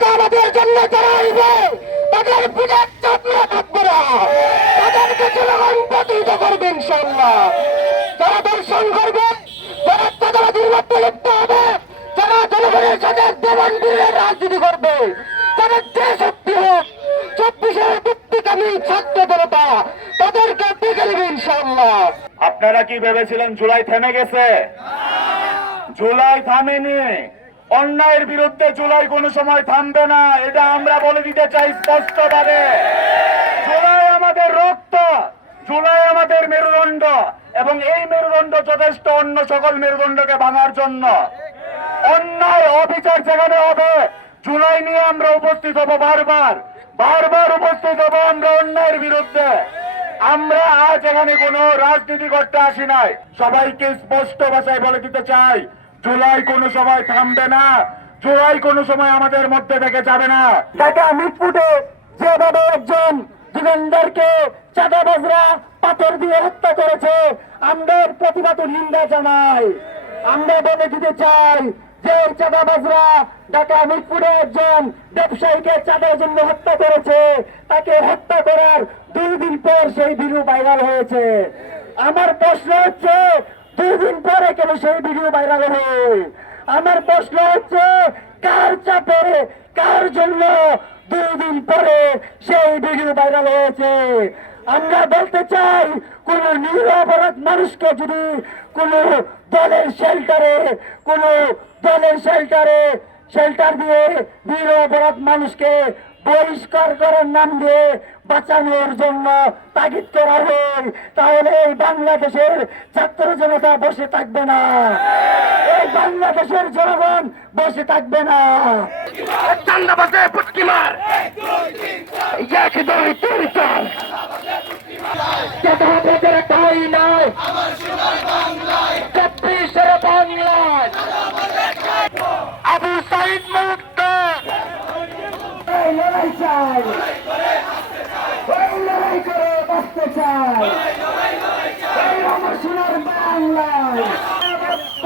চাঁদাবাদের জন্য যারা আসবে তাদের পিঠের যত্ন থাকবে না তাদেরকে জনগণ প্রতিহিত করবে যারা দর্শন করবে, যারা চাঁদাবাদির মধ্যে লিপ্ত হবে, যারা জনগণের সাথে দেবান্দিরের রাজনীতি করবে যাদের যে শক্তি হোক, চব্বিশের মুক্তিকামী ছাত্র জনতা, তাদেরকে দেখে নেবে ইনশাল্লাহ আপনারা কি ভেবেছিলেন জুলাই থেমে গেছে? জুলাই থামেনি। অন্যায়ের বিরুদ্ধে জুলাই কোনো সময় থামবে না, এটা আমরা বলে দিতে চাই স্পষ্টভাবে। জুলাই আমাদের রক্ত, জুলাই আমাদের মেরুদণ্ড, এবং এই মেরুদণ্ড যথেষ্ট অন্য সকল মেরুদণ্ডকে ভাঙার জন্য। অন্যায় অবিচার যেখানে হবে, জুলাই নিয়ে আমরা উপস্থিত হব বারবার। বারবার উপস্থিত হব আমরা অন্যায়ের বিরুদ্ধে। আমরা আজ এখানে কোনো রাজনীতি করতে আসি নাই। সবাইকে স্পষ্ট ভাষায় বলে দিতে চাই জুলাই কোনো সময় থামবে না, জুলাই কোনো সময় আমাদের মধ্যে থেকে যাবে না। ঢাকা মিটফুটে যেভাবে একজন যুগেন্দারকে চাঁদাবাজরা পাথর দিয়ে হত্যা করেছে আমরা এর প্রতিবাদ নিন্দা জানাই। আমরা বলে দিতে চাই যে চাঁদাবাজরা ঢাকা মিটফুটে একজন ব্যবসায়ীকে চাঁদার জন্য হত্যা করেছে, তাকে হত্যা করার দুই দিন পর সেই ভিডিও ভাইরাল হয়েছে। আমার প্রশ্ন হচ্ছে দুই দিন পরে কেন সেই ভিডিও ভাইরাল হলো আমার প্রশ্ন হচ্ছে, কার চাপে, কার জন্য দুদিন পরে সেই ভিডিও ভাইরাল হয়েছে? আমরা বলতে চাই, কোন নিরপরাধ মানুষকে যদি কোন দলের শেল্টারে কোন দলের শেল্টারে শেল্টার দিয়ে নিরপরাধ মানুষকে বহিষ্কার করার নাম দিয়ে বাঁচানোর জন্য তাগিদ করা হয়। তাহলে এই বাংলাদেশের ছাত্র জনতা বসে থাকবে না। এই বাংলাদেশের জনগণ বসে থাকবে না। বাজে পুটকি মার। এক দুই তিন চার চাঁদাবাজের ঠাই নয় চব্বিশের বাংলায় আবু সাইদ মুক্ত। লড়াই চাই। লড়াই করে বাঁচতে চাই। আমার সোনার বাংলায়। রক্ত।